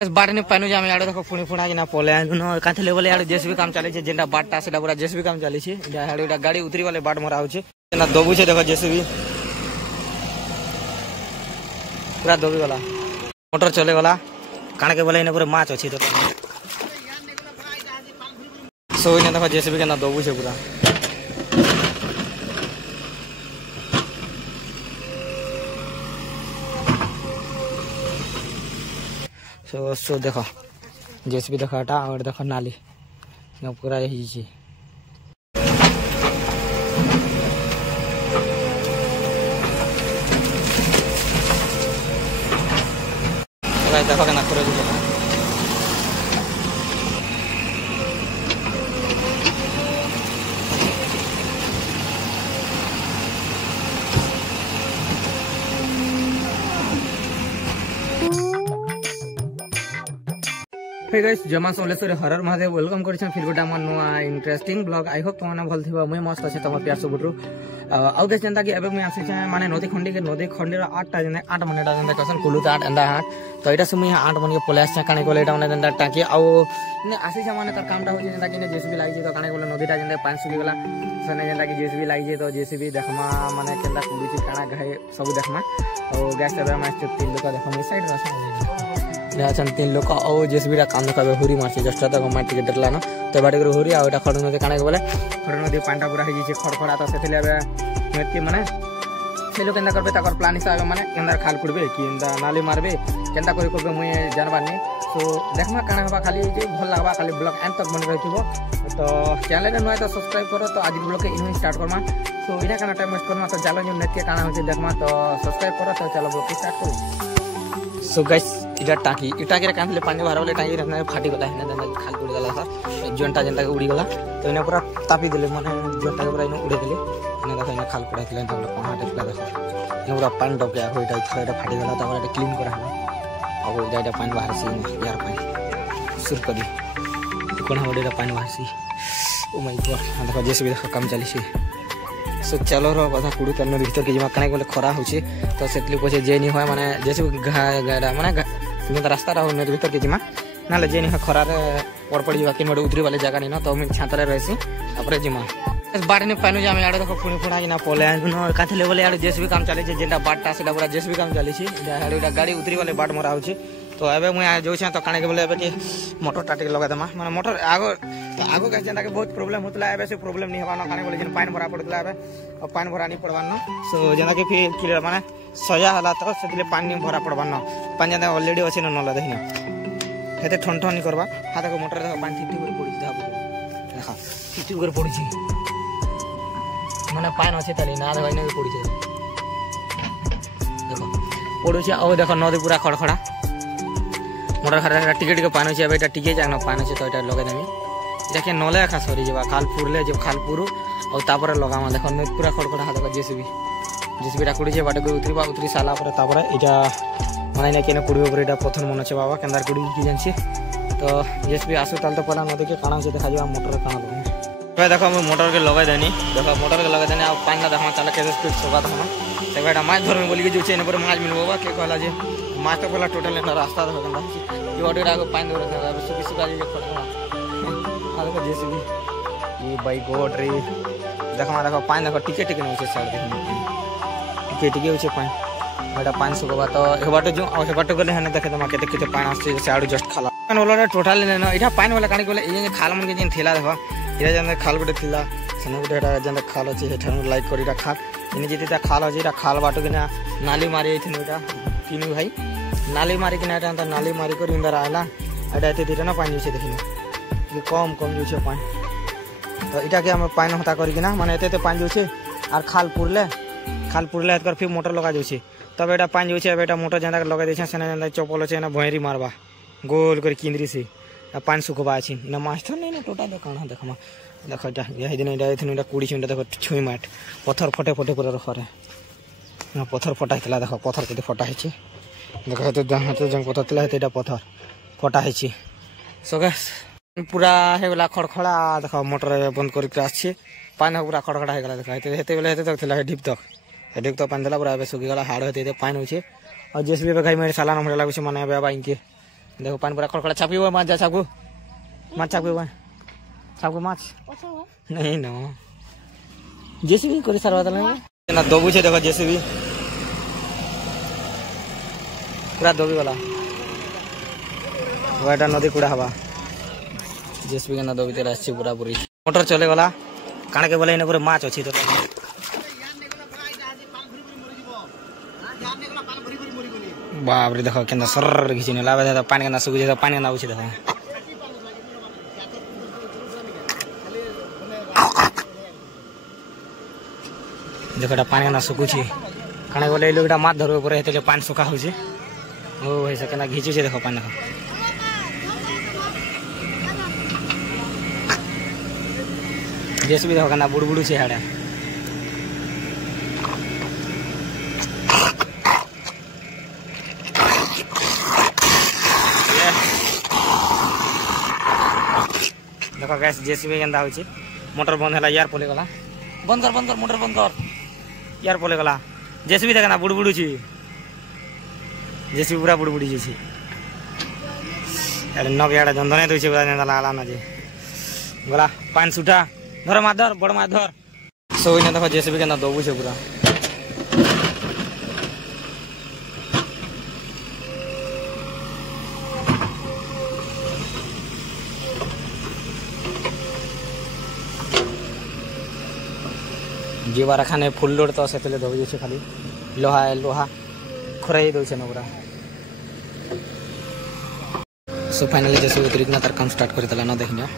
बाट नहीं पानु जाम यार देखो पुणी पुणा किना पले न काथले बोले यार जेसीबी काम चले छे जेंडा बाटटा सेटा पूरा जेसीबी काम चले छे यार एटा गाड़ी उतरी वाले बाट मरा होचे ना दबु छे देखो जेसीबी पूरा दबी वाला मोटर चले वाला काने के बोले इने पूरा माछ अछि तो सो इने देखो जेसीबी के ना दबु छे पूरा सो देखो जेसीबी देखो हटा और देखो नाली पूरा यही चीज देखो के ना करे हे गाइस जमा सोलेश्वर हरर महादेव वेलकम करछन फिर गोटा मन नुआ इंटरेस्टिंग ब्लॉग आई होप तमना भल थिबा मुई मस्त अछि तम प्यार सबुटरू आउ गाइस जनता कि एबे मुई आसे माने नदी खंडी के 8 टा जने 8 मनेटा जने कसन कुलु 8 एंदा 8 तो एटा से मुई 8 मन के पलास काने कोले एटा माने जंदा टाकी आउ ने आसे माने तर कामटा होजे जंदा कि ने जेसीबी लागि तो काने कोले नदीटा जंदा पानी सुखी गला सने जंदा कि जेसीबी लागि तो जेसीबी देखमा माने केला कुलु काना गहे सब देखमा और गाइस एबे मास्टर 3 लोग देखो मुई साइड रस याचन 3 लोग और जेसीबी काम देखा हुरी मारछे जस्ट तक माटी के डरला न तो बाटे कर हुरी आउटा खड़ नदी काने बोले खड़ नदी पांडा पूरा हे जे खड़खड़ा तो सेथले मेती माने से लोग केंदा करबे ताकर प्लान हिसाब माने केंदा खाल कुड़बे कि केंदा नाली मारबे केंदा करि करबे मुई जानबार नै तो देखमा काना हबा खाली जे भल लागबा खाली ब्लॉग एंड तक बन रहिथिबो तो चैनल के नय तो सब्सक्राइब करो तो आज ब्लॉग के इनो स्टार्ट करमा तो इना काना टाइम वेस्ट करमा तो चलो जो नेट के काना होचे देखमा तो सब्सक्राइब करो तो चलो ब्लॉग स्टार्ट करो सो गाइस इटा टाकी कांथले पानी भरवले टाकी रहना फाटी गला है ना खाल उड़ी गला था जोंटा जनता के उड़ी गला तो इने पूरा तापी दिले माने जोंटा के पूरा इने उड़ी दिले इने देखो इने खाल पड़ा दिले तब पहा टेपला देखो इने पूरा पानी डब गया होइटा थोड़ा फाटी गला तब एटा क्लीन करा है अब जाइटा पानी बाहर से यार पानी सुर करी कोन होडेटा पानी बाहर से ओ माय गॉड देखो जेसीबी देखो काम चली छे सो चलो रो कथा कुडू तन भीतर के जमा कने बोले खरा होचे तो सेतली पछे जे नि होय माने जैसे गाड़ा माने में रास्ता रहो ने भीतर के जमा नाले जे नि हो खरा रे पड़ जवा किन उतरी वाले जगह नि न तो मैं छातले रहसी अपरे जमा बाट ने पानु जाम यार देखो पुणी पुणा किना पले न काथले बोले यार जेसीबी काम चले छे जेंडा बाटटा सेटा पूरा जेसीबी काम चले छे यार गाड़ी उतरी वाले बाट मरा होचे तो एबे मुई आ जोछ तो काने के बोले एबे मोटर टाटी लगा दमा माने मोटर आगो का जेंदा के बहुत प्रॉब्लम होतला एबे से प्रॉब्लम नहीं हवा न काने बोले जन पानी भरा पड़तला एबे और पानी भरा नहीं पड़वा न सो जेंदा के फिर क्लियर माने सजा हला तो सेतले पानी भरा पड़वा न पानी जेंदा ऑलरेडी अछि न नला देखिना हेते ठन ठन करबा हाथ को मोटर देखो पानी ठिठी कर पड़ी देखा ठिठी कर पड़ी छी माने पानी अछि तली ना देखो इने पड़ी छी देखो पड़ी छी और देखो नदी पूरा खड़खड़ा मोटर खरा टिकेट के पानी छे बेटा टिके जान पानी छे तो एटा लगा देमी देखे नले खा सरी जबा खाल पुरले जब खाल पुरु और तापर लगामा देखो ने पूरा खड़खड़ा हाथ का जेसीबी रा कुडी छे बाटे को उतरी साला पर तापर एटा माने ने केने कुडी ऊपर एटा पत्थर मन छे बाबा केंदार कुडी की जानछे तो जेसीबी आसु ताल तो पला न देखे काना छे देखा जबा मोटर काना लगे देखो मैं मोटर के लगा देनी देखो मोटर के लगा देनी आ पानी ना देखा चला के स्पीड सोगा था ना ते बेटा माछ धर में बोली के जो छे ने पर माछ मिलबो के कहला जे माछ तो बोला टोटल ना रास्ता देखो कंदा ये ऑर्डर आगो पानी दे रहा है सुबह सुबह ये खड़ा हां देखो जेसीबी ये बाइक गोट रे देखो पानी देखो टिकेट के नहीं साइड देखो टिकेट के होचे पानी बेटा पानी सुगबा तो एक बाटो जो और बाटो गले हने देखे तमा केते पानी आसे से आडू जस्ट खाला पानी वाला टोटल न इठा पानी वाला कानी कोले ये खाल मन के जिन थेला देखो ये जने खाल गुटे थिला सने गुटे जने खाल अछि हेठा लाइक करिटा खाल इने जेता खाल अछि रा खाल बाटो के ना नाली मारी थिन बेटा तीनू भाई नाली मारी कि ना नाली मारी कर इंदर आला एटा एते धीरे ना पानी छे देखिन ये कम जो छे पानी तो इटा के हम पानी होता करी कि ना माने एते पानी जो छे और खाल पुरले कर फिर मोटर लगा जो छे तब एटा पानी जो छे बेटा मोटर जंदा लगा दे छे सने जंदा चपल छे ना भैरी मारबा गोल कर किंदरी से पानी सुखबा छी ना मास्टर नहीं ना टोटा देखना देखमा देखो एटा यही दिन एटा एथन एटा कुड़ी छे देखो छुई माट पत्थर फटे पूरा रखरे ना पत्थर फटा हितला देखो पत्थर के फटा है छे देखो तो जहां तो जंग पत्थर तिला हेतेटा पत्थर फटा है छी सो गाइस पूरा हे वाला खड़खड़ा देखो मोटर बंद कर के आछे पानी पूरा खड़खड़ा हे गला देखो हेते बेले हेते तक थिला ढिप तक पानी देला पूरा सुखी गला हाड़ हेते पानी होचे और जेसीबी पे गाई मेरे साला नंबर लागु छे माने बाबा इनके देखो पानी पूरा खड़खड़ा छापी हुआ माछ जा छापू माछ छापू हुआ छापू माछ नहीं ना जेसीबी कोरी सारा बदल ना दोबू छे देखो जेसीबी पूरा दोबी वाला वाटा नदी कुड़ा हवा जेसीबी के ना दोबी तेरा अच्छी पूरा पूरी मोटर चले वाला काण के बोले इने पूरे माछ अछि तो बाप रे देखो केना सर घिचिने लावे त पानी के ना सुगु जे पानी ना उछि देखो देखो पानी ना सुकुछि काणे बोले लोगटा माछ धरबे परे हेते पानी सुखा होछि ओ ऐसा केना घिचि छे देखो पानी जेसीबी देखो केना बुड़बुड़ू छे हाडा देखो गैस जेसीबी केंदा होछि मोटर बंद होला यार पोले गला बंद कर मोटर बंद कर यार पोले गला जेसीबी देखना बुड़बुड़ू छी जेसीबी पूरा बुड़बुड़ी छी अरे नग याडा जंदने दोछि पूरा नेला आला ना जे गला पानी सुठा धर माधर बड़ माधर सो इने देखो जेसीबी केना दोबु छे पूरा जीवा रखाने फुल लोड तो से दबी जाए खाली लोहा लोहा खोराई दे पूरा सो फाइनली जैसे उतरिकना तार काम स्टार्ट कर ना देखना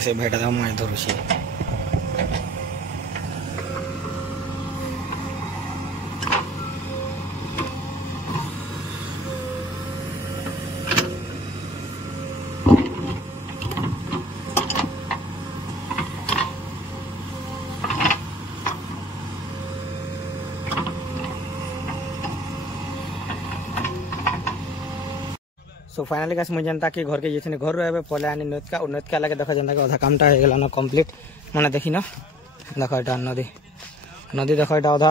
से भेटा माछ धरुछी सो फाइनली गाइस मुझे जनता कि घर के जैसे घर रहे पहले आनी नृत्य लगे देखा जनता अधा कामटा हो ना कम्प्लीट मैंने देखी ना देख यहाँ नदी नदी देख यहाँ अधा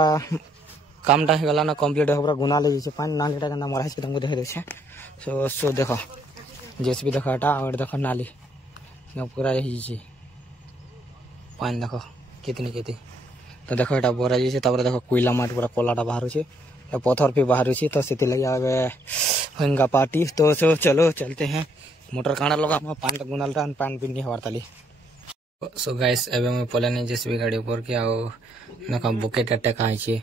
कामटा हो ना कम्प्लीट पूरा गुना लगे पानी नालीटा क्या मरा है तुमको देखे दे सो देख जेसीबी देख और देख नाली पूरा रही पानी देख कितनी केती तो देख यहाँ बरा जाइए देख कोयला माटी पूरा कलाटा बाहर पत्थर भी बाहर तो से लगे होगा पार्टी तो सो चलो चलते हैं मोटर काना लगा पानी तो गुनाल पानी भी नहीं हवार ताली सो गाइस एबे मैं पले नहीं जेसीबी गाड़ी ऊपर के आओ नका बुकेट टेका आइछे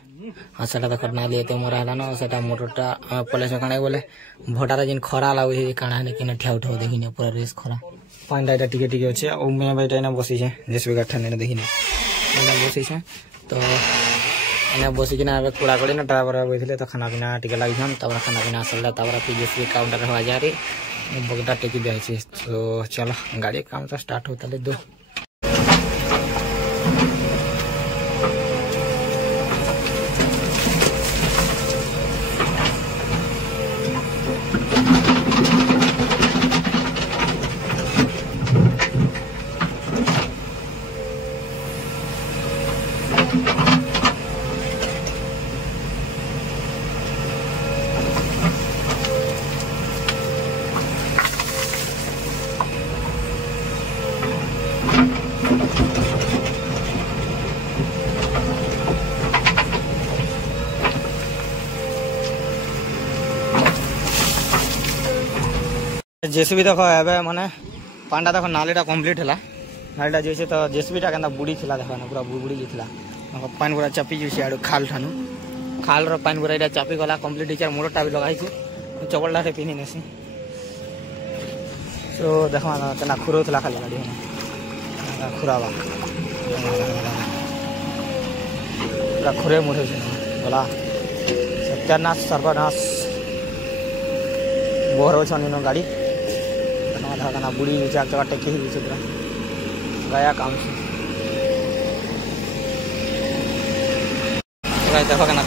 आ सेटा तक नाली एते मोरा हला न सेटा मोटरटा पले से काने बोले भटारा जिन खरा लागु काना ने किने ठेउ ठेउ देखिने पूरा रेस खरा पानी डाइटा टिके टिके अछि ओ मैं बैठा ना बसी छे जेसीबी गाठा ने देखिने ना बसी छे तो एना बसी किना कुड़ा कड़ी ना ड्राइवर बैठले तो खाना पीना टिके लागि हम तबरा खाना पीना सल्ला तबरा पी जेसीबी काउंटर हो जारी बगटा टेकी दे छी तो चलो गाड़ी काम तो स्टार्ट होता ले दो जेसीबी देखो एबे माने पांडा देखो नालीटा कंप्लीट हला नालीटा जैसे तो जेसीबीटा केंदा बुड़ी थिला देखो ना पूरा बुड़ी जितला पानी पूरा चापी जुसी आडू खाल ठानु खाल रो पानी पूरा एटा चापी गला कंप्लीट टीचर मोटरटा भी लगाई छी चपलटा रे पिनी नेसी सो देखो ना केना खुरो थिला खाली गाड़ी ना खुरावा पूरा खुरे मुठे छी गला सत्यानाश सर्वनाश बोहरो छनिनो गाड़ी ना बुढ़ी चार चका टेकी ही पूरा गया काम से देखो ना